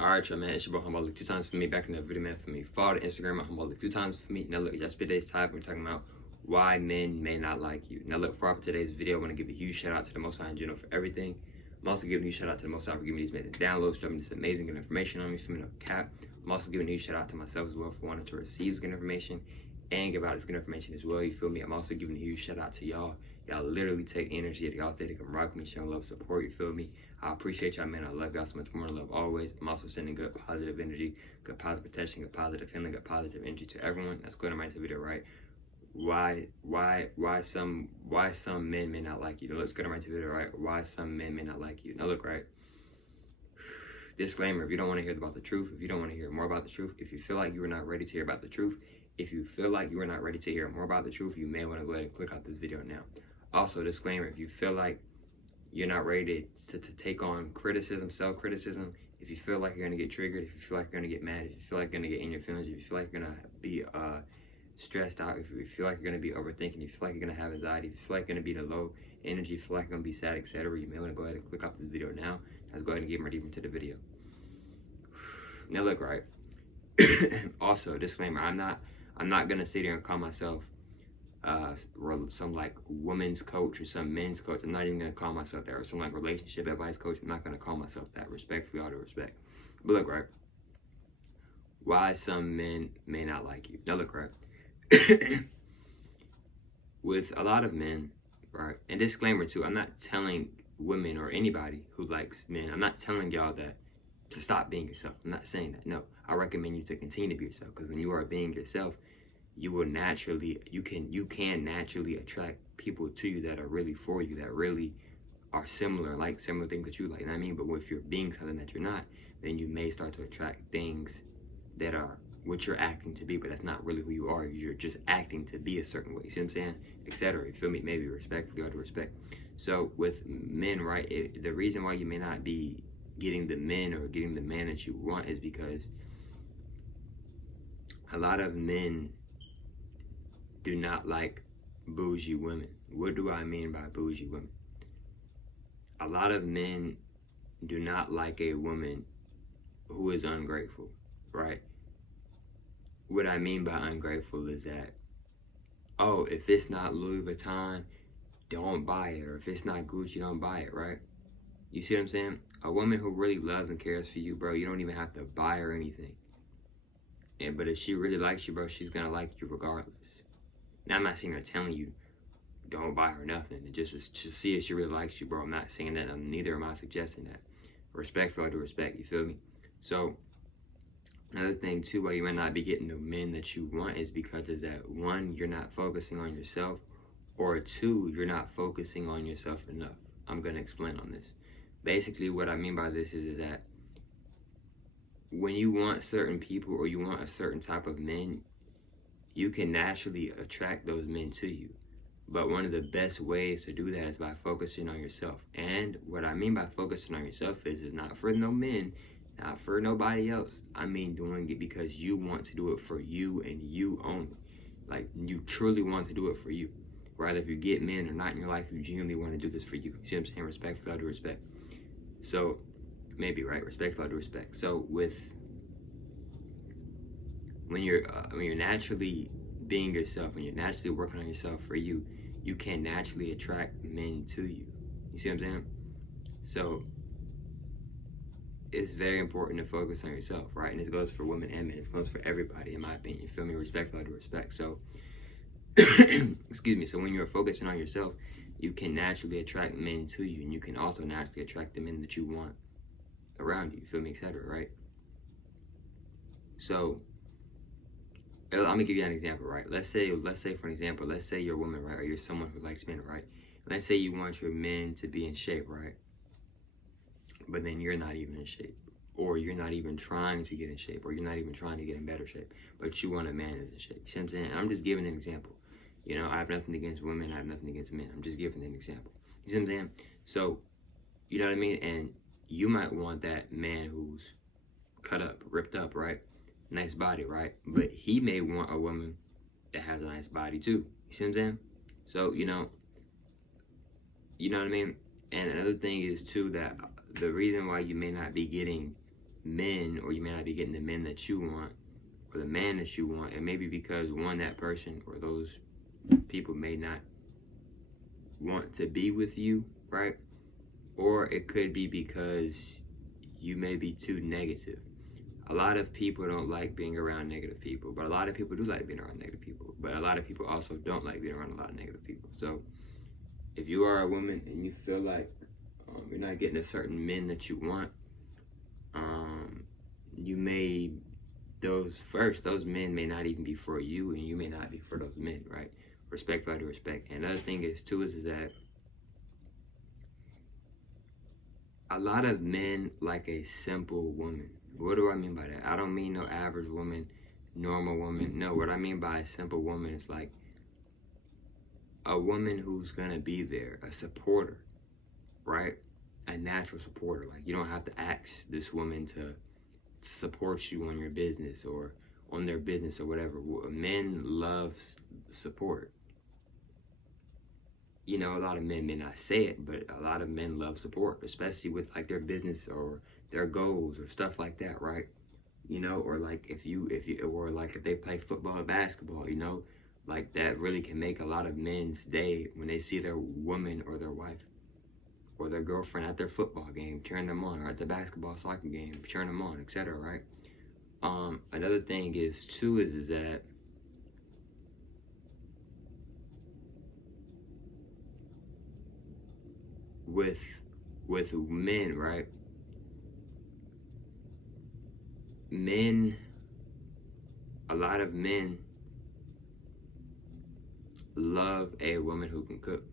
Alright, y'all, man, it's your boy Humble Look 2 times for me. Back in the video, man, for me. Follow the Instagram at Humble Look 2 times for me. Now look, yesterday's topic, we're talking about why men may not like you. Now look, for today's video, I want to give a huge shout out to the Most High in general for everything. I'm also giving you a shout out to the Most High for giving me these amazing downloads, dropping this amazing good information on me, for me no cap. I'm also giving you a shout out to myself as well for wanting to receive this good information and give out this good information as well, you feel me? I'm also giving a huge shout out to y'all. Y'all literally take energy at y'all say to come rock me, show love, support, you feel me? I appreciate y'all, man. I love y'all so much more. Love always. I'm also sending good positive energy, good positive protection, good positive healing, good positive energy to everyone. That's going to write the video, right? Why some men may not like you. Now, let's go to write the video, right? Why some men may not like you. Now look, right? Disclaimer, if you don't want to hear about the truth, if you don't want to hear more about the truth, if you feel like you are not ready to hear about the truth, if you feel like you are not ready to hear more about the truth, you may want to go ahead and click out this video now. Also, disclaimer, if you feel like you're not ready to take on criticism, self-criticism, if you feel like you're going to get triggered, if you feel like you're going to get mad, if you feel like you're going to get in your feelings, if you feel like you're going to be stressed out, if you feel like you're going to be overthinking, if you feel like you're going to have anxiety, if you feel like you're going to be in a low energy, if you feel like you're going to be sad, etc., you may want to go ahead and click off this video now. Let's go ahead and get more deeper into the video. Now look, right? Also, disclaimer, I'm not going to sit here and call myself some like women's coach or some men's coach. I'm not even gonna call myself that, or some like relationship advice coach. I'm not gonna call myself that, respectfully, all due respect. But look, right, why some men may not like you. Now look, right, with a lot of men, right, and disclaimer too, I'm not telling women or anybody who likes men, I'm not telling y'all that to stop being yourself. I'm not saying that. No, I recommend you to continue to be yourself, because when you are being yourself, you will naturally, you can naturally attract people to you that are really for you, that really are similar, like similar things that you like. You know what I mean? But if you're being something that you're not, then you may start to attract things that are what you're acting to be, but that's not really who you are. You're just acting to be a certain way. You see what I'm saying? Etc. You feel me? Maybe respectfully, all due respect. So with men, right, the reason why you may not be getting the men or getting the man that you want is because a lot of men do not like bougie women. What do I mean by bougie women? A lot of men do not like a woman who is ungrateful, right? What I mean by ungrateful is that, oh, if it's not Louis Vuitton, don't buy it. Or if it's not Gucci, don't buy it, right? You see what I'm saying? A woman who really loves and cares for you, bro, you don't even have to buy her anything. But if she really likes you, bro, she's gonna like you regardless. Now, I'm not sitting here telling you don't buy her nothing. Just see if she really likes you, bro. I'm not saying that. Neither am I suggesting that. Respect for all due respect. You feel me? So another thing too, why you might not be getting the men that you want is because is that, one, you're not focusing on yourself, or two, you're not focusing on yourself enough. I'm gonna explain on this. Basically, what I mean by this is that when you want certain people or you want a certain type of men, you can naturally attract those men to you. But one of the best ways to do that is by focusing on yourself. And what I mean by focusing on yourself is not for no men, not for nobody else. I mean doing it because you want to do it for you and you only. Like, you truly want to do it for you. Rather, if you get men or not in your life, you genuinely want to do this for you. See what I'm saying? Respectful, all due respect. So, maybe, right? Respectful, all due respect. So, when you're naturally being yourself, when you're naturally working on yourself for you, you can naturally attract men to you. You see what I'm saying? So it's very important to focus on yourself, right? And this goes for women and men. It goes for everybody, in my opinion. You feel me? Respectful, all due respect. So, excuse me. So when you're focusing on yourself, you can naturally attract men to you, and you can also naturally attract the men that you want around you. You feel me? Etc. Right? So I'm gonna give you an example, right? Let's say for an example, let's say you're a woman, right? Or you're someone who likes men, right? Let's say you want your men to be in shape, right? But then you're not even in shape, or you're not even trying to get in shape, or you're not even trying to get in better shape, but you want a man who's in shape. You see what I'm saying? And I'm just giving an example. You know, I have nothing against women, I have nothing against men. I'm just giving an example. You see what I'm saying? So, you know what I mean? And you might want that man who's cut up, ripped up, right? Nice body, right? But he may want a woman that has a nice body too. You see what I'm saying? So, you know what I mean? And another thing is too that the reason why you may not be getting men, or you may not be getting the men that you want, or the man that you want. It may be because one, that person or those people may not want to be with you, right? Or it could be because you may be too negative. A lot of people don't like being around negative people, but a lot of people do like being around negative people. But a lot of people also don't like being around a lot of negative people. So if you are a woman and you feel like you're not getting a certain men that you want, you may, those men may not even be for you, and you may not be for those men, right? Respect for respect. And another thing is too is that a lot of men like a simple woman. What do I mean by that? I don't mean no average woman, normal woman. No, what I mean by a simple woman is like a woman who's gonna be there, a supporter, right? A natural supporter. Like, you don't have to ask this woman to support you on your business or on their business or whatever. Men love support. You know, a lot of men may not say it, but a lot of men love support, especially with like their business or their goals or stuff like that, right? You know, or like if they play football or basketball, you know, like that really can make a lot of men's day when they see their woman or their wife or their girlfriend at their football game, turn them on, or at the basketball soccer game, turn them on, etc., right? Another thing is too is that with men, right? Men, a lot of men love a woman who can cook.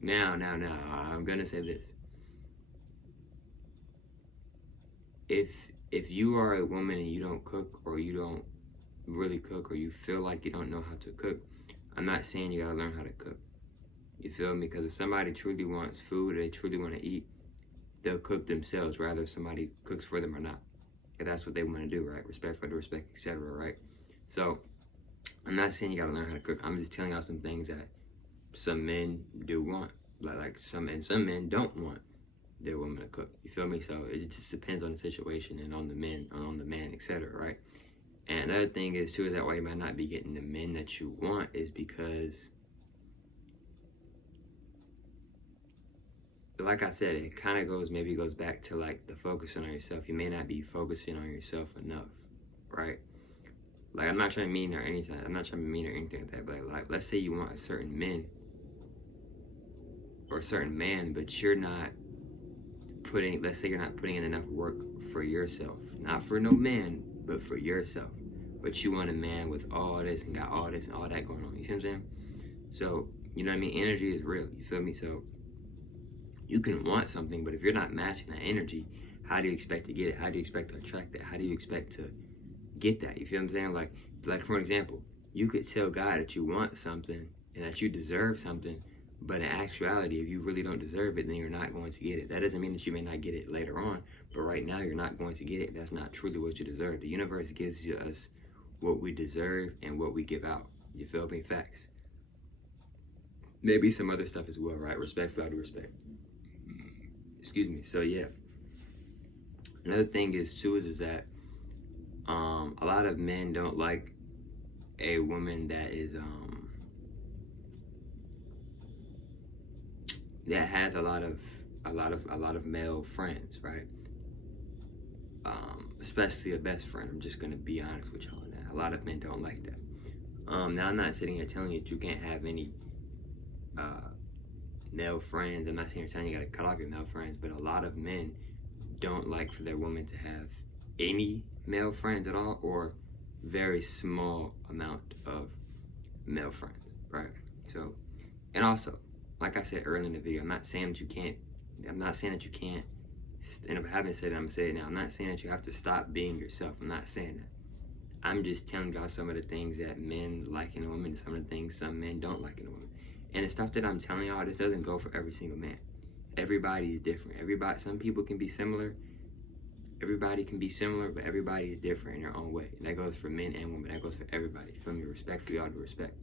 Now, I'm gonna say this. If you are a woman and you don't cook, or you don't really cook, or you feel like you don't know how to cook, I'm not saying you gotta learn how to cook. You feel me? Because if somebody truly wants food, or they truly want to eat, they'll cook themselves, rather if somebody cooks for them or not. If that's what they want to do, right? Respect for the respect, etc., right? So, I'm not saying you gotta learn how to cook. I'm just telling y'all some things that some men do want. Like some men don't want their woman to cook. You feel me? So it just depends on the situation and on the man, etc., right? And another thing is too is that why you might not be getting the men that you want is because, like I said, it kind of goes back to like the focusing on yourself. You may not be focusing on yourself enough, right? Like, I'm not trying to mean or anything. I'm not trying to be mean or anything like that. But like, let's say you want a certain man or a certain man, but you're not putting. Let's say you're not putting in enough work for yourself, not for no man, but for yourself. But you want a man with all this and got all this and all that going on. You see what I'm saying? So, you know what I mean? Energy is real. You feel me? So you can want something, but if you're not matching that energy, how do you expect to get it? How do you expect to attract that? How do you expect to get that? You feel what I'm saying? Like for example, you could tell God that you want something and that you deserve something, but in actuality, if you really don't deserve it, then you're not going to get it. That doesn't mean that you may not get it later on, but right now you're not going to get it. That's not truly what you deserve. The universe gives us what we deserve and what we give out. You feel me? Facts. Maybe some other stuff as well, right? Respect for all due respect. Excuse me. So yeah. Another thing is too is that a lot of men don't like a woman that is that has a lot of male friends, right? Especially a best friend. I'm just gonna be honest with y'all on that. A lot of men don't like that. Now I'm not sitting here telling you that you can't have any male friends. I'm not sitting here telling you gotta cut off your male friends, but a lot of men don't like for their woman to have any male friends at all, or very small amount of male friends, right? So, and also, like I said earlier in the video, I'm not saying that you can't, and if I haven't said it, I'm gonna say it now. I'm not saying that you have to stop being yourself. I'm not saying that. I'm just telling y'all some of the things that men like in a woman, and some of the things some men don't like in a woman. And the stuff that I'm telling y'all, this doesn't go for every single man. Everybody's different. Some people can be similar. Everybody can be similar, but everybody is different in their own way. And that goes for men and women. That goes for everybody. Feel me? Respect for y'all to respect.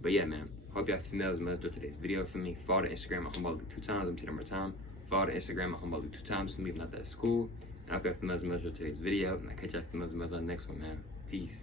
But yeah, man. Hope y'all familiar with today's video. For me, follow the Instagram at HomeBallLuke 2 times. I'm saying one more time. Follow the Instagram at HomeBallLuke 2 times. For me, if not, that's cool. I hope you have fun with today's video, and I'll catch you after the next one, man. Peace.